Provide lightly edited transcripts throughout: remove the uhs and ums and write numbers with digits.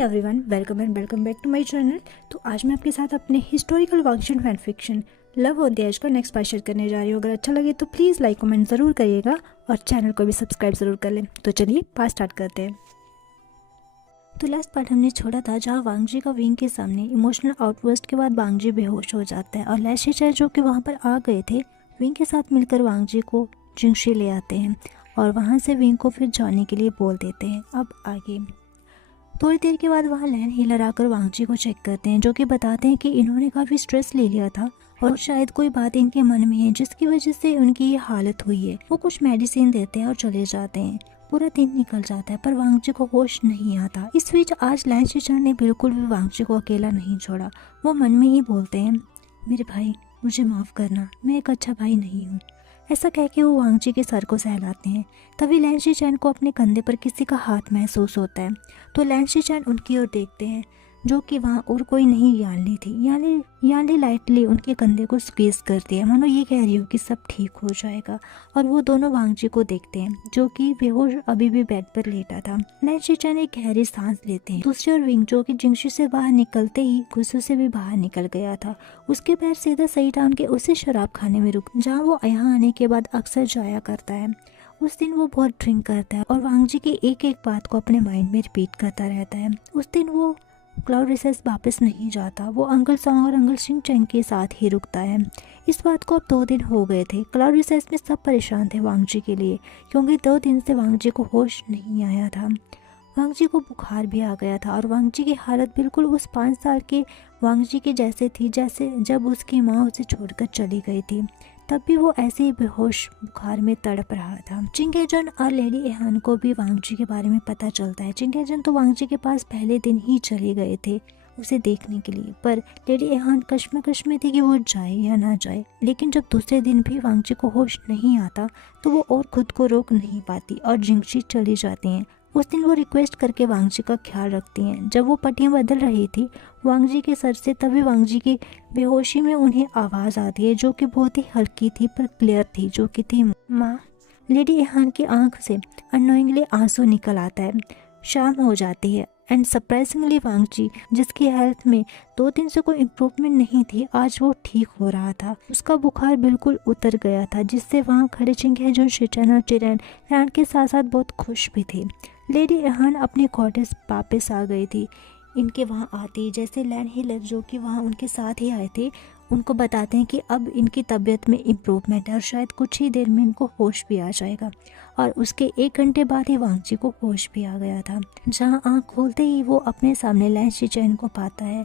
Everyone, welcome and welcome back to my channel. तो आज मैं आपके साथ अपने historical Wangchun fan fiction love on the edge का नेक्स्ट पार्ट शेयर करने जा रही हूँ। अगर अच्छा लगे तो प्लीज़ लाइक कमेंट ज़रूर करिएगा और चैनल को भी सब्सक्राइब ज़रूर कर लें। तो चलिए पार्ट स्टार्ट करते हैं। तो लास्ट पार्ट हमने छोड़ा था जहाँ वांगजी का विंग के सामने इमोशनल आउटबर्स्ट के बाद वांगजी बेहोश हो जाता है और लैशी चाय जो कि वहाँ पर आ गए थे विंग के साथ मिलकर वांगजी को जिंगशी ले आते हैं और वहाँ से विंग को फिर जाने के लिए बोल देते हैं। अब आगे थोड़ी देर के बाद वहाँ लैंड हीलर आकर वांगजी को चेक करते हैं जो कि बताते हैं कि इन्होंने काफ़ी स्ट्रेस ले लिया था और शायद कोई बात इनके मन में है जिसकी वजह से उनकी ये हालत हुई है। वो कुछ मेडिसिन देते हैं और चले जाते हैं। पूरा दिन निकल जाता है पर वांगजी को होश नहीं आता। इस बीच आज लैंड शीचान ने बिल्कुल भी वांगजी को अकेला नहीं छोड़ा। वो मन में ही बोलते हैं, मेरे भाई मुझे माफ़ करना, मैं एक अच्छा भाई नहीं हूँ। ऐसा कह के वो वांगजी के सर को सहलाते हैं। तभी लैंड शीचान को अपने कंधे पर किसी का हाथ महसूस होता है तो लैंड शीचान उनकी ओर देखते हैं जो कि वहाँ और कोई नहीं यानली थी। यानली लाइटली उनके कंधे को स्क्वीज करती है मानो ये कह रही हो कि सब ठीक हो जाएगा। और वो दोनों वांगजी को देखते हैं जो कि बेहोश अभी भी बेड पर लेटा था। लैंड शीचान एक गहरी सांस लेते हैं। दूसरी ओर विंग जो कि जिंगशी से बाहर निकलते ही गुस्से से भी बाहर निकल गया था। उसके पैर सीधा सही टाउन के उसी शराब खाने में रुक जहाँ वो यहाँ आने के बाद अक्सर जाया करता है। उस दिन वो बहुत ड्रिंक करता है और वांगजी की एक एक बात को अपने माइंड में रिपीट करता रहता है। उस दिन वो क्लाउड रिसेस वापस नहीं जाता। वो अंकल सॉन्ग और अंकल शिंग चैंग के साथ ही रुकता है। इस बात को अब 2 दिन हो गए थे। क्लाउड रिसेस में सब परेशान थे वांगजी के लिए क्योंकि 2 दिन से वांगजी को होश नहीं आया था। वांगजी को बुखार भी आ गया था और वांगजी की हालत बिल्कुल उस 5 साल के वांगजी के जैसे थी जैसे जब उसकी माँ उसे छोड़कर चली गई थी। तब भी वो ऐसे ही बेहोश बुखार में तड़प रहा था। चिंगेजन और लेडी एहान को भी वांगजी के बारे में पता चलता है। चिंगेजन तो वांगजी के पास पहले दिन ही चले गए थे उसे देखने के लिए, पर लेडी एहान कश्मकश में थी कि वो जाए या ना जाए। लेकिन जब दूसरे दिन भी वांगजी को होश नहीं आता तो वो और खुद को रोक नहीं पाती और जिंगशी चली जाती हैं। उस दिन वो रिक्वेस्ट करके वांगजी का ख्याल रखती हैं। जब वो पट्टियाँ बदल रही थी वांगजी के सर से तभी वांगजी की बेहोशी में उन्हें आवाज़ आती है जो कि बहुत ही हल्की थी पर क्लियर थी जो कि थी माँ। लेडी एहान की आंख से अनोइंगली आंसू निकल आता है। शाम हो जाती है एंड सरप्राइजिंगली वांगजी जिसकी हेल्थ में 2 दिन से कोई इम्प्रूवमेंट नहीं थी आज वो ठीक हो रहा था। उसका बुखार बिल्कुल उतर गया था जिससे वहाँ खड़े चिंगेजन शिचन और टिरैन के साथ साथ बहुत खुश भी थे। लेडी एहान अपने कॉटेज वापस आ गई थी। इनके वहाँ आते ही जैसे लैंड हीलर जो कि वहाँ उनके साथ ही आए थे उनको बताते हैं कि अब इनकी तबीयत में इम्प्रूवमेंट है और शायद कुछ ही देर में इनको होश भी आ जाएगा। और उसके 1 घंटे बाद ही वांगजी को होश भी आ गया था। जहाँ आँख खोलते ही वो अपने सामने लैंड शीचान को पाता है।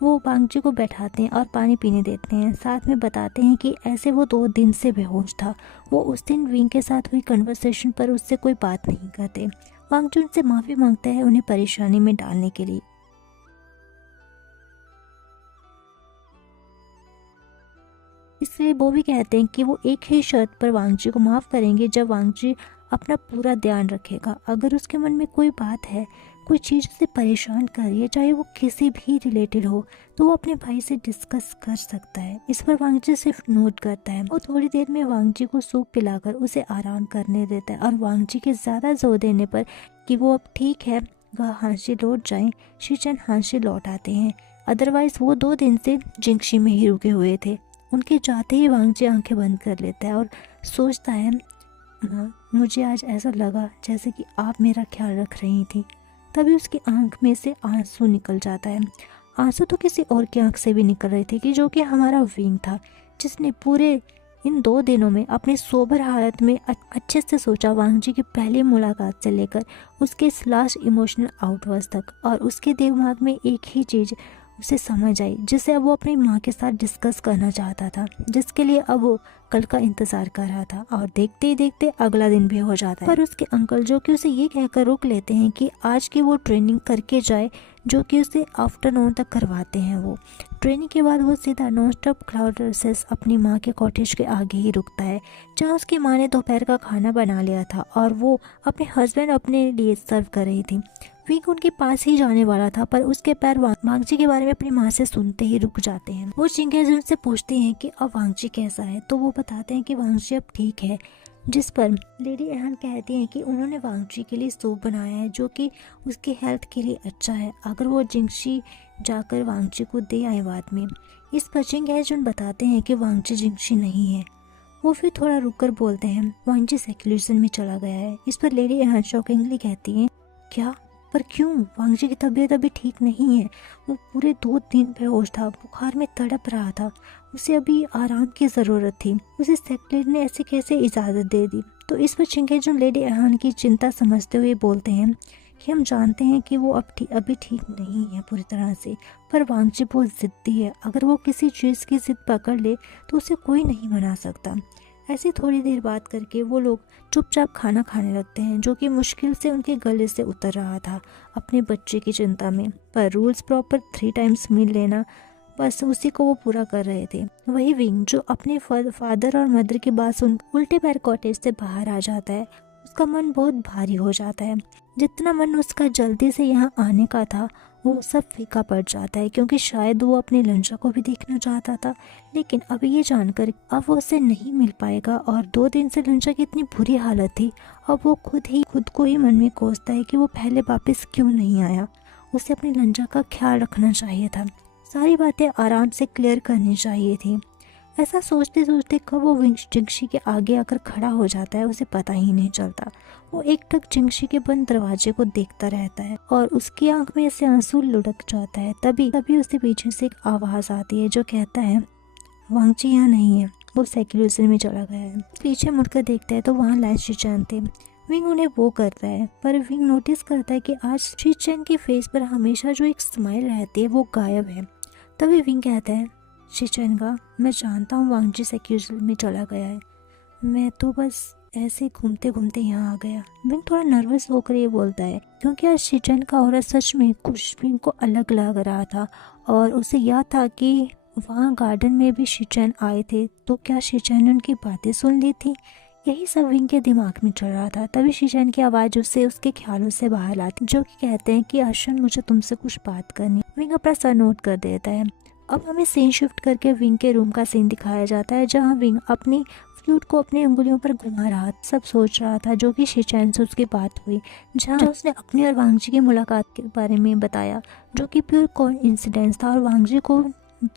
वो वांगजी को बैठाते हैं और पानी पीने देते हैं। साथ में बताते हैं कि ऐसे वो 2 दिन से बेहोश था। वो उस दिन विंग के साथ हुई कन्वर्सेशन पर उससे कोई बात नहीं करते। वांगजी उनसे माफ़ी मांगता है उन्हें परेशानी में डालने के लिए। इसलिए वो भी कहते हैं कि वो एक ही शर्त पर वांगजी को माफ़ करेंगे जब वांगजी अपना पूरा ध्यान रखेगा। अगर उसके मन में कोई बात है, कोई चीज़ उसे परेशान कर रही है, चाहे वो किसी भी रिलेटेड हो, तो वो अपने भाई से डिस्कस कर सकता है। इस पर वांगजी सिर्फ नोट करता है। वो थोड़ी देर में वांगजी को सूप पिलाकर उसे आराम करने देता है और वांगजी के ज़्यादा जोर देने पर कि वो अब ठीक है वह हांसी लौट जाएं, शीचन हांसी लौट आते हैं। अदरवाइज़ वो 2 दिन से जिंगशी में ही रुके हुए थे। उनके जाते ही वांगजी आंखें बंद कर लेता है और सोचता है, हाँ मुझे आज ऐसा लगा जैसे कि आप मेरा ख्याल रख रही थी। तभी उसकी आंख में से आंसू निकल जाता है। आंसू तो किसी और की आंख से भी निकल रहे थे कि जो कि हमारा विंग था जिसने पूरे इन 2 दिनों में अपने सोबर हालत में अच्छे से सोचा वांगजी की पहली मुलाकात से लेकर उसके लास्ट इमोशनल आउटवर्स तक। और उसके दिमाग में एक ही चीज़ उसे समझ आई जिसे अब वो अपनी माँ के साथ डिस्कस करना चाहता था, जिसके लिए अब वो कल का इंतज़ार कर रहा था। और देखते ही देखते अगला दिन भी हो जाता है। पर उसके अंकल जो कि उसे ये कहकर रोक लेते हैं कि आज की वो ट्रेनिंग करके जाए जो कि उसे आफ्टरनून तक करवाते हैं। वो ट्रेनिंग के बाद वो सीधा नॉन स्टॉप क्लाउड रिसेस अपनी माँ के कॉटेज के आगे ही रुकता है जहाँ उसकी माँ ने दोपहर का खाना बना लिया था और वो अपने हस्बैंड अपने लिए सर्व कर रही थी। विंग उनके पास ही जाने वाला था पर उसके पैर वांगजी के बारे में अपनी माँ से सुनते ही रुक जाते हैं। वो चिंगेजन से पूछते हैं कि अब वांगजी कैसा है तो वो बताते हैं कि वांगजी अब ठीक है। जिस पर लेडी एहान कहती हैं कि उन्होंने वांगची के लिए सूप बनाया है जो कि उसकी हेल्थ के लिए अच्छा है, अगर वो जिंगशी जाकर वांगची को दे आए बाद में। इस पर चिंग हेजुन बताते हैं कि वांगची जिंगशी नहीं है। वो फिर थोड़ा रुककर बोलते हैं वांगची सेक्युलरिज्म में चला गया है। इस पर लेडी एहान शॉकिंगली कहती हैं क्या, पर क्यों? वांगची की तबीयत अभी ठीक नहीं है, वो पूरे 2 दिन बेहोश था, बुखार में तड़प रहा था, उसे अभी आराम की ज़रूरत थी, उसे सेक्रेटरी ने ऐसे कैसे इजाज़त दे दी? तो इस पर चिंग हेजुन लेडी एहान की चिंता समझते हुए बोलते हैं कि हम जानते हैं कि वो अभी ठीक नहीं है पूरी तरह से, पर वांगची बहुत ज़िद्दी है, अगर वो किसी चीज़ की ज़िद पकड़ ले तो उसे कोई नहीं मना सकता। ऐसे थोड़ी देर बात करके वो लोग चुपचाप खाना खाने लगते हैं जो कि मुश्किल से उनके गले से उतर रहा था अपने बच्चे की चिंता में। पर रूल्स प्रॉपर 3 टाइम्स मील लेना, बस उसी को वो पूरा कर रहे थे। वही विंग जो अपने फादर और मदर की बात सुन उल्टे पैर कॉटेज से बाहर आ जाता है, उसका मन बहुत भारी हो जाता है। जितना मन उसका जल्दी से यहाँ आने का था वो सब फीका पड़ जाता है, क्योंकि शायद वो अपने लंचा को भी देखना चाहता था, लेकिन अब ये जानकर अब वो उससे नहीं मिल पाएगा। और 2 दिन से लंचा की इतनी बुरी हालत थी, अब वो खुद को ही मन में कोसता है कि वो पहले वापस क्यों नहीं आया। उसे अपने लंचा का ख्याल रखना चाहिए था, सारी बातें आराम से क्लियर करनी चाहिए थी। ऐसा सोचते सोचते कब वो जिंगशी के आगे आकर खड़ा हो जाता है उसे पता ही नहीं चलता। वो एकटक जिंगशी के बंद दरवाजे को देखता रहता है और उसकी आंख में से आंसू लुढ़क जाता है। तभी उसके पीछे से एक आवाज़ आती है जो कहता है वांगची यहाँ नहीं है, वो सेक्युलरिज्म में चला गया है। पीछे मुड़कर देखता है तो वहाँ लाइन शिचैन थे। विंग उन्हें वो करता है, पर विंग नोटिस करता है कि आज शिचैन के फेस पर हमेशा जो एक स्माइल रहती है वो गायब है। तभी विंग कहता है शिचैन का, मैं जानता हूँ वांगची सेक्युलरिज्म में चला गया है, मैं तो बस ऐसे घूमते घूमते यहाँ आ गया। विंग थोड़ा नर्वस होकर ये बोलता है क्योंकि आज शिचैन का ऑरा सच में कुछ विंग को अलग लग रहा था और उसे याद था कि वहाँ गार्डन में भी शिचैन आए थे, तो क्या शिचैन ने उनकी बातें सुन ली थी? यही सब विंग के दिमाग में चल रहा था। तभी शिचैन की आवाज़ उसे उसके ख्यालों से बाहर लाती, जो कि कहते हैं कि आर्शन मुझे तुमसे कुछ बात करनी। विंग अपना सर नोट कर देता है। अब हमें सीन शिफ्ट करके विंग के रूम का सीन दिखाया जाता है, जहाँ विंग अपनी फ्लूट को अपनी उंगलियों पर घुमा रहा सब सोच रहा था, जो कि शिचैन से उसकी बात हुई, जहाँ उसने अपनी और वांगजी की मुलाकात के बारे में बताया, जो कि प्योर कोइंसिडेंस था और वांगजी को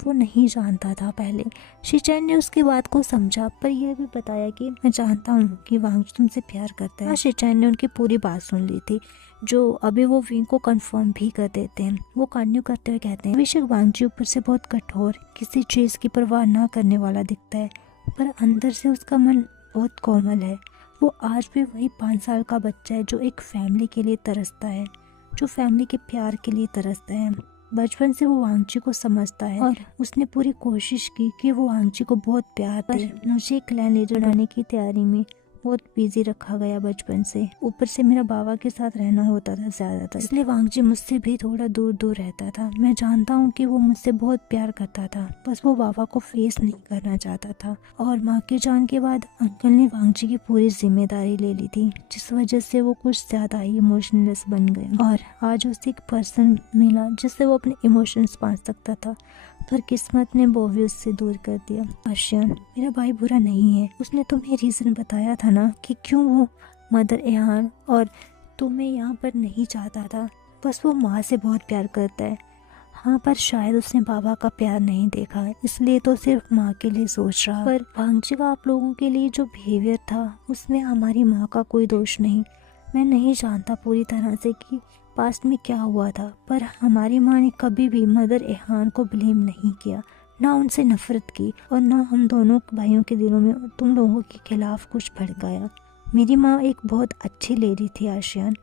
वो नहीं जानता था पहले। शिचैन ने उसकी बात को समझा, पर यह भी बताया कि मैं जानता हूँ कि वांगजी तुमसे प्यार करता है। शिचैन ने उनकी पूरी बात सुन ली थी, जो अभी वो विंग को कंफर्म भी कर देते हैं। वो कंटिन्यू करते हुए कहते हैं बेशक वांगजी ऊपर से बहुत कठोर, किसी चीज़ की परवाह ना करने वाला दिखता है, पर अंदर से उसका मन बहुत कोमल है। वो आज भी वही 5 साल का बच्चा है जो एक फैमिली के लिए तरसता है, जो फैमिली के प्यार के लिए तरसता है। बचपन से वो वांगची को समझता है और उसने पूरी कोशिश की कि वो वांगची को बहुत प्यार दे। मुझे क्लैन लीडर बनाने की तैयारी में बहुत बिजी रखा गया बचपन से, ऊपर से मेरा बाबा के साथ रहना होता था ज़्यादातर, इसलिए वांगजी मुझसे भी थोड़ा दूर दूर रहता था। मैं जानता हूँ कि वो मुझसे बहुत प्यार करता था, बस वो बाबा को फेस नहीं करना चाहता था। और माँ की जान के बाद अंकल ने वांगजी की पूरी जिम्मेदारी ले ली थी, जिस वजह से वो कुछ ज़्यादा ही इमोशनलेस बन गए। और आज उसे एक पर्सन मिला जिससे वो अपने इमोशंस बांट सकता था, पर किस्मत ने वो भी उससे दूर कर दिया। आर्शियन, मेरा भाई बुरा नहीं है, उसने तुम्हें रीज़न बताया था ना कि क्यों वो मदर एहान और तुम्हें यहाँ पर नहीं चाहता था। बस वो माँ से बहुत प्यार करता है। हाँ, पर शायद उसने बाबा का प्यार नहीं देखा, इसलिए तो सिर्फ माँ के लिए सोच रहा। पर वांगजी का आप लोगों के लिए जो बिहेवियर था उसमें हमारी माँ का कोई दोष नहीं। मैं नहीं जानता पूरी तरह से कि पास्ट में क्या हुआ था, पर हमारी माँ ने कभी भी मदर एहान को ब्लेम नहीं किया, ना उनसे नफरत की, और ना हम दोनों भाइयों के दिलों में तुम लोगों के खिलाफ कुछ भड़काया। मेरी माँ एक बहुत अच्छी लेडी थी आर्शियन।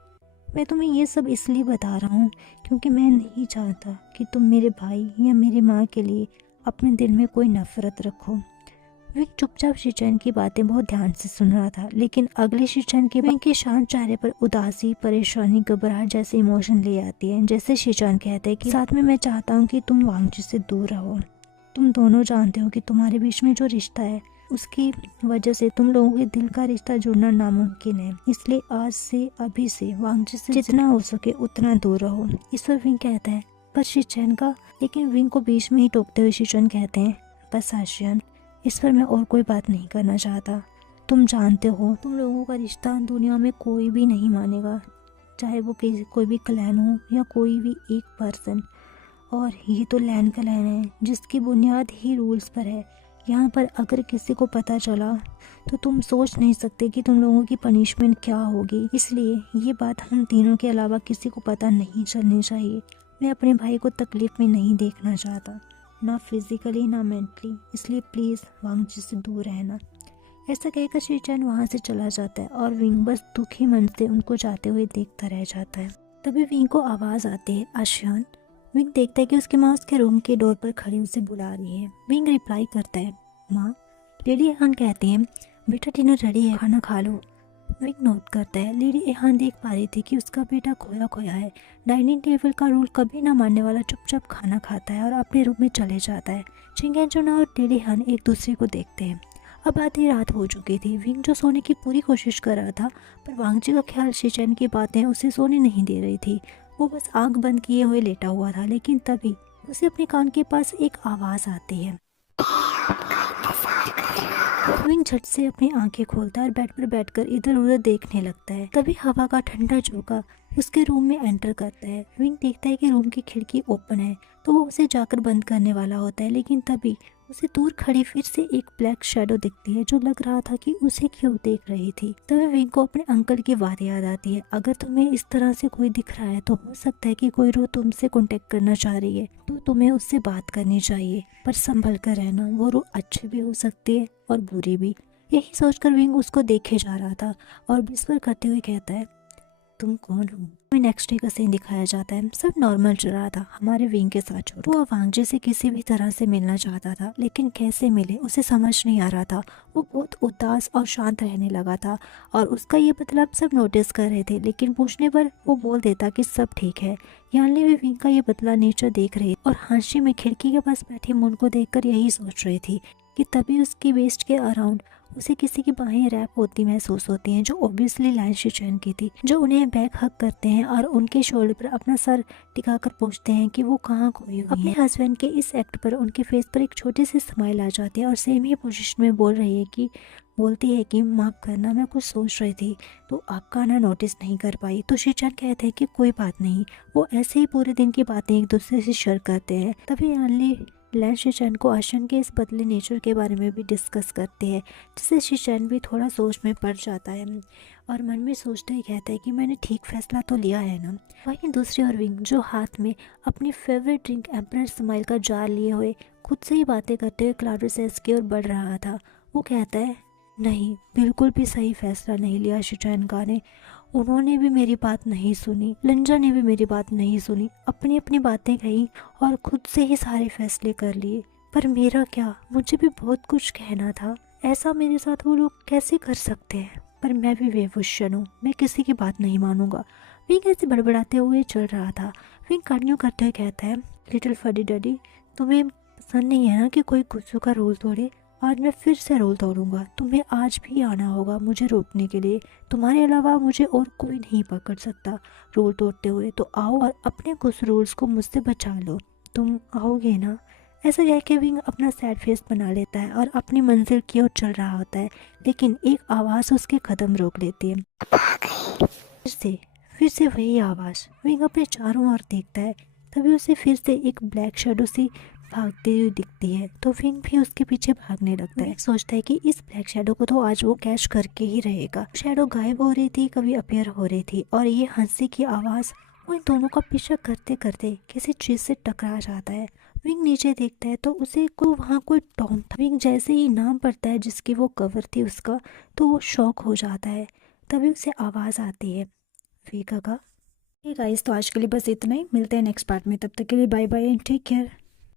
मैं तुम्हें ये सब इसलिए बता रहा हूँ क्योंकि मैं नहीं चाहता कि तुम मेरे भाई या मेरी माँ के लिए अपने दिल में कोई नफरत रखो। विंग चुपचाप शिचैन की बातें बहुत ध्यान से सुन रहा था, लेकिन अगले शिचैन के विंग के शांत चेहरे पर उदासी, परेशानी, घबराहट जैसे इमोशन ले आती है। जैसे शिचैन कहते हैं कि साथ में मैं चाहता हूँ कि तुम वांगजी से दूर रहो। तुम दोनों जानते हो कि तुम्हारे बीच में जो रिश्ता है उसकी वजह से तुम लोगों के दिल का रिश्ता जुड़ना नामुमकिन है, इसलिए आज से अभी से वांगजी से जितना हो सके उतना दूर रहो। इस पर विंग कहता है पर शिचैन का, लेकिन विंग को बीच में ही टोकते हुए शिचैन कहते हैं बस आर्शियन, इस पर मैं और कोई बात नहीं करना चाहता। तुम जानते हो तुम लोगों का रिश्ता दुनिया में कोई भी नहीं मानेगा, चाहे वो कोई भी क्लैन हो या कोई भी एक पर्सन। और ये तो लैन क्लैन है जिसकी बुनियाद ही रूल्स पर है। यहाँ पर अगर किसी को पता चला तो तुम सोच नहीं सकते कि तुम लोगों की पनिशमेंट क्या होगी। इसलिए ये बात हम तीनों के अलावा किसी को पता नहीं चलनी चाहिए। मैं अपने भाई को तकलीफ में नहीं देखना चाहता, ना फिजिकली ना मेंटली। इसलिए प्लीज़ वांगजी से दूर रहना। ऐसा कहकर शीचैन वहाँ से चला जाता है और विंग बस दुखी मन से उनको जाते हुए देखता रह जाता है। तभी विंग को आवाज़ आती है, आशियान। विंग देखता है कि उसकी माँ उसके रूम के डोर पर खड़ी उसे बुला रही है। विंग रिप्लाई करता है, माँ। लेडी एहान कहती है, बेटा डिनर रेडी है, खाना खा लो। विंग नोट करता है, लेडी एहान देख पा रही थी कि उसका बेटा खोया खोया है। डाइनिंग टेबल का रूल कभी ना मानने वाला चुपचाप खाना खाता है और अपने रूम में चले जाता है। चिंगेंचुना और लेडी एहान एक दूसरे को देखते हैं। अब आधी रात हो चुकी थी। विंग जो सोने की पूरी कोशिश कर रहा था, पर वांगजी का ख्याल शीचैन की बातें उसे सोने नहीं दे रही थी। वो बस आंख बंद किए हुए लेटा हुआ था, लेकिन तभी उसे अपने कान के पास एक आवाज़ आती है। विंग झट से अपनी आंखें खोलता है और बेड पर बैठकर इधर उधर देखने लगता है। तभी हवा का ठंडा झोंका उसके रूम में एंटर करता है। विंग देखता है कि रूम की खिड़की ओपन है, तो वो उसे जाकर बंद करने वाला होता है, लेकिन तभी उसे दूर खड़ी फिर से एक ब्लैक शैडो दिखती है जो लग रहा था कि उसे क्यों देख रही थी। तभी विंग को अपने अंकल की बात याद आती है। अगर तुम्हें इस तरह से कोई दिख रहा है तो हो सकता है कि कोई रो तुमसे कांटेक्ट करना चाह रही है, तो तुम्हें उससे बात करनी चाहिए, पर संभल कर रहना। वो रो अच्छी भी हो सकती है और बुरी भी। यही सोचकर विंग उसको देखे जा रहा था और विस्पर करते हुए कहता है, तुम कौन हो? नेक्स्ट डे का सीन दिखाया जाता है। सब नॉर्मल चल रहा था हमारे विंग के साथ। वो वांगजी से किसी भी तरह से मिलना चाहता था, लेकिन कैसे मिले उसे समझ नहीं आ रहा था। वो बहुत उदास और शांत रहने लगा था और उसका ये बदलाव सब नोटिस कर रहे थे, लेकिन पूछने पर वो बोल देता कि सब ठीक है। यानली भी विंग का ये बदला नेचर देख रही और हांशी में खिड़की के पास बैठी मुन को देखकर यही सोच रही थी कि तभी उसकी वेस्ट के अराउंड उसे किसी की बाहें रैप होती महसूस होती हैं, जो ऑब्वियसली लाइन शीचैन की थी, जो उन्हें बैक हक करते हैं और उनके शोल्डर पर अपना सर टिकाकर पूछते हैं कि वो कहाँ खोई हुई हैं। अपने हस्बैंड के इस एक्ट पर उनके फेस पर एक छोटी सी स्माइल आ जाती है और सेम ही पोजीशन में बोलती है कि माफ़ करना, मैं कुछ सोच रही थी तो आपका आना नोटिस नहीं कर पाई। तो शीचैन कहते हैं कि कोई बात नहीं। वो ऐसे ही पूरे दिन की बातें एक दूसरे से शेयर करते हैं। तभी यानली लैन शीचैन को आशियान के इस बदले नेचर के बारे में भी डिस्कस करते हैं, जिससे शीचैन भी थोड़ा सोच में पड़ जाता है और मन में सोचते ही कहता है कि मैंने ठीक फैसला तो लिया है ना। वहीं दूसरी ओर विंग, जो हाथ में अपनी फेवरेट ड्रिंक एम्परर स्माइल का जार लिए हुए खुद से ही बातें करते हुए क्लाउडेसेस की ओर बढ़ रहा था, वो कहता है, नहीं, बिल्कुल भी सही फैसला नहीं लिया शीचैन का ने। उन्होंने भी मेरी बात नहीं सुनी, लिंजा ने भी मेरी बात नहीं सुनी, अपनी अपनी बातें कही और खुद से ही सारे फैसले कर लिए। पर मेरा क्या, मुझे भी बहुत कुछ कहना था। ऐसा मेरे साथ वो लोग कैसे कर सकते हैं? पर मैं भी वेवुशन हूँ, मैं किसी की बात नहीं मानूंगा। विंग ऐसे बड़बड़ाते हुए चल रहा था। विंग कंटिन्यू करते हुए कहता है, लिटिल फडी डैडी, तुम्हें पसंद नहीं है ना कि कोई गुस्सों का रोल तोड़े? आज मैं फिर से रूल तोड़ूंगा। तुम्हें आज भी आना होगा मुझे रोकने के लिए। तुम्हारे अलावा मुझे और कोई नहीं पकड़ सकता रूल तोड़ते हुए। तो आओ और अपने कुछ रूल्स को मुझसे बचा लो। तुम आओगे ना? ऐसा कह के विंग अपना सैड फेस बना लेता है और अपनी मंजिल की ओर चल रहा होता है, लेकिन एक आवाज़ उसके कदम रोक लेती है। फिर से वही आवाज़। विंग अपने चारों ओर देखता है, तभी उसे फिर से एक ब्लैक शेडो सी भागती हुई दिखती है, तो विंग भी उसके पीछे भागने लगता है। सोचता है कि इस ब्लैक शैडो को तो आज वो कैच करके ही रहेगा। शैडो गायब हो रही थी, कभी अपीयर हो रही थी, और ये हंसी की आवाज़ वो इन दोनों का पीछा करते करते किसी चीज़ से टकरा जाता है। विंग नीचे देखता है तो उसे वहाँ कोई टॉम था। विंग जैसे ही नाम पढ़ता है जिसकी वो कवर थी उसका, तो वो शॉक हो जाता है। तभी उसे आवाज़ आती है, वीका का। गाइस, तो आज के लिए बस इतना ही। मिलते हैं नेक्स्ट पार्ट में, तब तक के लिए bye bye and take care.